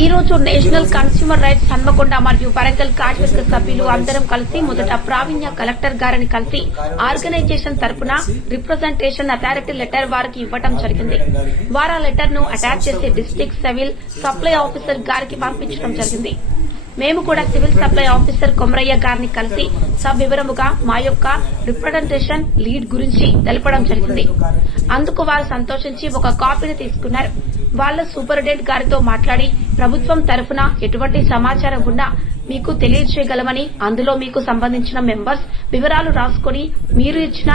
ఈ రోజు national consumer rights Hanamkonda మరియు వరంగల్ కార్యవర్గ సభ్యులు అందరం కలిసి మొదట ప్రావీణ్య కలెక్టర్ గారిని కలిసి ఆర్గనైజేషన్ తరపున రిప్రజెంటేషన్ అథారిటీ లెటర్ వారికి ఇవ్వడం జరిగింది. వారు ఆ లెటర్ ను అటాచ్ చేసి డిస్ట్రిక్ట్ సివిల్ సప్లై ఆఫీసర్ గారికి పంపించడం జరిగింది. మేము కూడా సివిల్ సప్లై ఆఫీసర్ కొమరయ్య గారిని కలిసి సవివరముగా మా యొక్క రిప్రజెంటేషన్ లీడ్ గురించి తెలపడం జరిగింది. అందుకు వారు సంతోషించి ఒక కాపీని తీసుకున్నారు. వాళ్ళ సూపరింటెండెంట్ గారితో మాట్లాడి ప్రభుత్వం తరఫున ఎటువంటి సమాచారం ఉన్నా మీకు తెలియజేయగలమని, అందులో మీకు సంబంధించిన మెంబర్స్ వివరాలు రాసుకుని మీరు ఇచ్చిన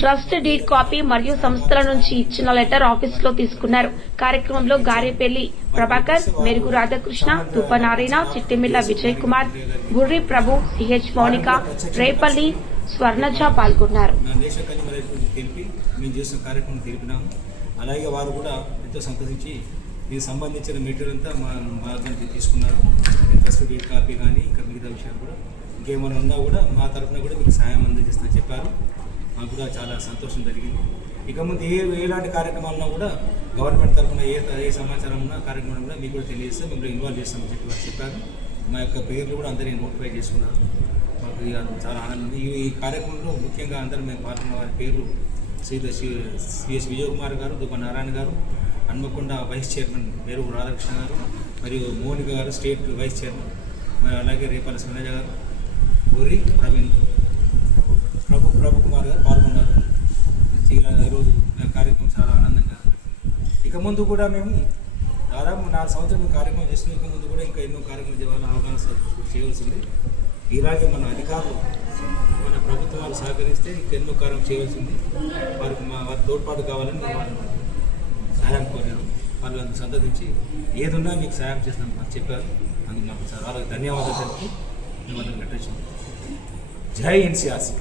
ట్రస్ట్ డీడ్ కాపీ మరియు సంస్థల నుంచి ఇచ్చిన లెటర్ ఆఫీస్ లో తీసుకున్నారు. కార్యక్రమంలో గారేపల్లి ప్రభాకర్, మెరుగు రాధాకృష్ణ, తుప్పనారాయణ, చిట్టిమిల్ల విజయ్ కుమార్, బుర్రి ప్రభు, సిహెచ్ మౌనిక, రేపల్లి స్వర్ణజ పాల్గొన్నారు. అలాగే వారు కూడా ఎంతో సంతోషించి దీనికి సంబంధించిన మెటీరియల్ అంతా మా దగ్గర తీసుకున్నారు. ట్రస్ట్ డీడ్ కాపీ కానీ ఇంకా మిగతా విషయాలు కూడా ఇంకేమైనా ఉన్నా కూడా మా తరఫున కూడా మీకు సహాయం అందజేస్తామని చెప్పారు. మాకు కూడా చాలా సంతోషం జరిగింది. ఇక ముందు ఎలాంటి కార్యక్రమాలున్నా కూడా గవర్నమెంట్ తరఫున ఏ సమాచారం ఉన్నా కార్యక్రమం కూడా మీకు కూడా తెలియజేస్తే మిమ్మల్ని ఇన్వాల్వ్ చేస్తామని చెప్పి వారు చెప్పారు. మా యొక్క పేర్లు కూడా అందరినీ నోటిఫై చేసుకున్నారు. మాకు చాలా ఆనందం. ఈ కార్యక్రమంలో ముఖ్యంగా అందరూ మేము పాల్గొన్న వారి పేర్లు సిఎస్ విజయ్ కుమార్ గారు, దుబ్బ నారాయణ గారు, హన్మకొండ వైస్ చైర్మన్ మెరుగు రాధాకృష్ణ గారు, మరియు మోనిక గారు స్టేట్ వైస్ చైర్మన్, మరి అలాగే రేపల్లి స్వర్ణజ గారు, బోరి ప్రవీణ్, ప్రభు కుమార్ గారు పాల్గొన్నారు. ఈరోజు కార్యక్రమం చాలా ఆనందంగా. ఇక ముందు కూడా మేము దాదాపు 4 సంవత్సరాలు కార్యక్రమం చేస్తున్నాం. ఇక ముందు కూడా ఇంకా ఎన్నో కార్యక్రమాలు చేయాలని అవగాహన చేయవలసింది. ఇలాగే మన అధికారులు మన ప్రభుత్వాలు సహకరిస్తే ఇంకెన్నో కార్యం చేయవలసింది. వారి తోడ్పాటు కావాలని మేము సహాయం కోరారు. వాళ్ళు అందుకు సంతోషించి ఏదున్నా మీకు సహాయం చేస్తాను మాకు చెప్పారు. అందుకు మాకు చాలా ధన్యవాదాలు తెలుపు మిమ్మల్ని నటించాం. జై ఎన్సీఆర్సీ.